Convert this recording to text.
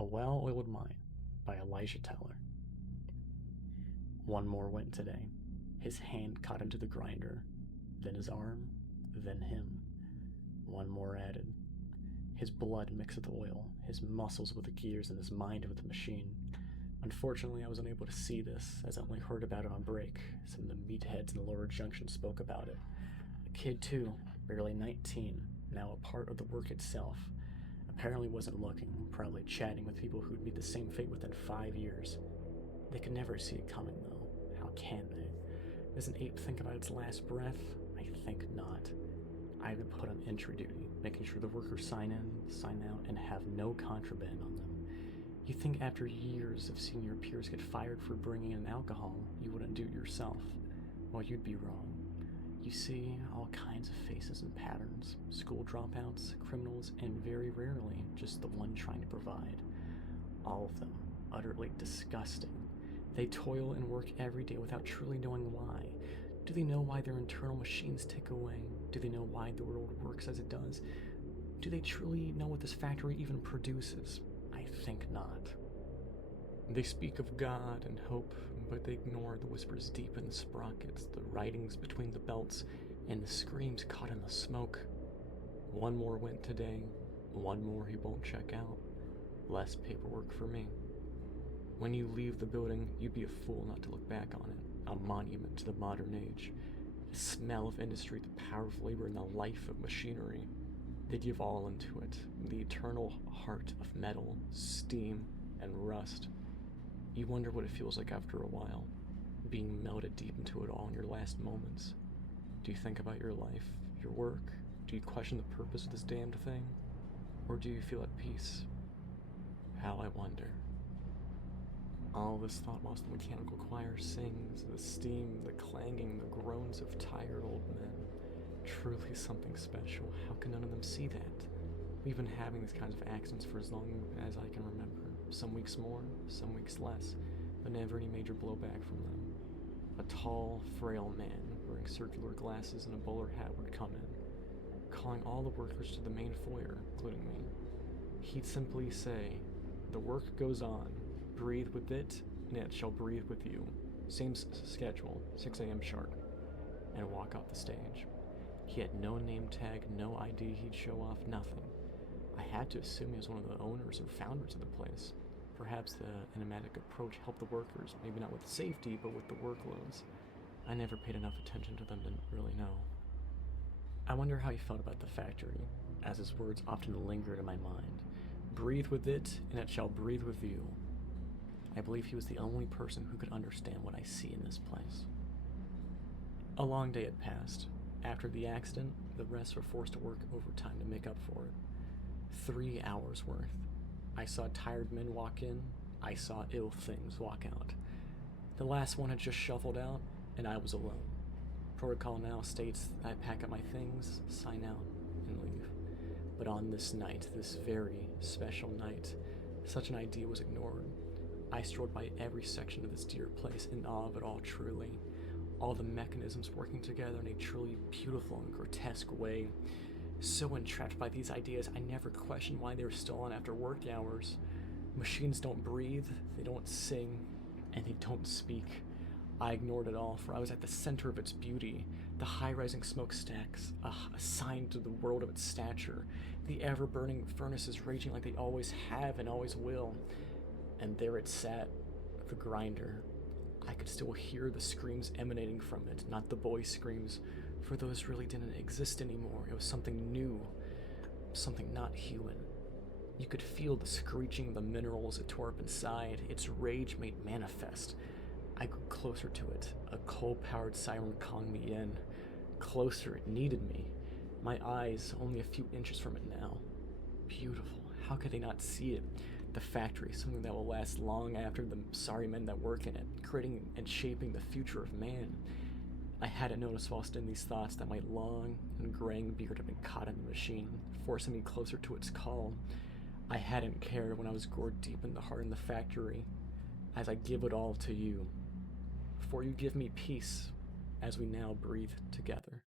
A Well-Oiled Mine by Elijah Teller. One more went today. His hand caught into the grinder, then his arm, then him. One more added. His blood mixed with oil, his muscles with the gears, and his mind with the machine. Unfortunately, I was unable to see this, as I only heard about it on break. Some of the meatheads in the lower junction spoke about it. A kid, too, barely 19, now a part of the work itself. Apparently wasn't looking, probably chatting with people who'd meet the same fate within 5 years. They could never see it coming, though. How can they? Does an ape think about its last breath? I think not. I've been put on entry duty, making sure the workers sign in, sign out, and have no contraband on them. You'd think after years of seeing your peers get fired for bringing in alcohol, you wouldn't do it yourself. Well, you'd be wrong. You see all kinds of faces and patterns, school dropouts, criminals, and very rarely just the one trying to provide. All of them utterly disgusting. They toil and work every day without truly knowing why. Do they know why their internal machines tick away? Do they know why the world works as it does? Do they truly know what this factory even produces? I think not. They speak of God and hope, but they ignore the whispers deep in the sprockets, the writings between the belts, and the screams caught in the smoke. One more went today, one more he won't check out. Less paperwork for me. When you leave the building, you'd be a fool not to look back on it, a monument to the modern age. The smell of industry, the power of labor, and the life of machinery. They give all into it, the eternal heart of metal, steam, and rust. You wonder what it feels like after a while, being melted deep into it all in your last moments. Do you think about your life, your work? Do you question the purpose of this damned thing? Or do you feel at peace? How I wonder. All this thought whilst the mechanical choir sings, the steam, the clanging, the groans of tired old men. Truly something special. How can none of them see that? We've been having these kinds of accidents for as long as I can remember. Some weeks more, some weeks less, but never any major blowback from them. A tall, frail man wearing circular glasses and a bowler hat would come in, calling all the workers to the main foyer, including me. He'd simply say, "The work goes on. Breathe with it, and it shall breathe with you. Same schedule, 6 a.m. sharp," and walk off the stage. He had no name tag, no ID he'd show off, nothing. I had to assume he was one of the owners or founders of the place. Perhaps the enigmatic approach helped the workers, maybe not with safety, but with the workloads. I never paid enough attention to them to really know. I wonder how he felt about the factory, as his words often lingered in my mind. Breathe with it, and it shall breathe with you. I believe he was the only person who could understand what I see in this place. A long day had passed. After the accident, the rest were forced to work overtime to make up for it. 3 hours worth. I saw tired men walk in. I saw ill things walk out. The last one had just shuffled out, and I was alone. Protocol now states I pack up my things, sign out, and leave. But on this night, this very special night, such an idea was ignored. I strolled by every section of this dear place in awe of it all truly. All the mechanisms working together in a truly beautiful and grotesque way. So entrapped by these ideas, I never questioned why they were still on after work hours. Machines don't breathe, they don't sing, and they don't speak. I ignored it all, for I was at the center of its beauty, the high-rising smokestacks, a sign to the world of its stature, the ever-burning furnaces raging like they always have and always will. And there it sat, the grinder. I could still hear the screams emanating from it, not the boy screams, for those really didn't exist anymore. It was something new, something not human. You could feel the screeching of the minerals it tore up inside, its rage made manifest. I grew closer to it, a coal-powered siren calling me in. Closer, it needed me. My eyes only a few inches from it now. Beautiful. How could they not see it? The factory, something that will last long after the sorry men that work in it, creating and shaping the future of man. I hadn't noticed whilst in these thoughts that my long and graying beard had been caught in the machine, forcing me closer to its call. I hadn't cared when I was gored deep in the heart in the factory, as I give it all to you. For you give me peace, as we now breathe together.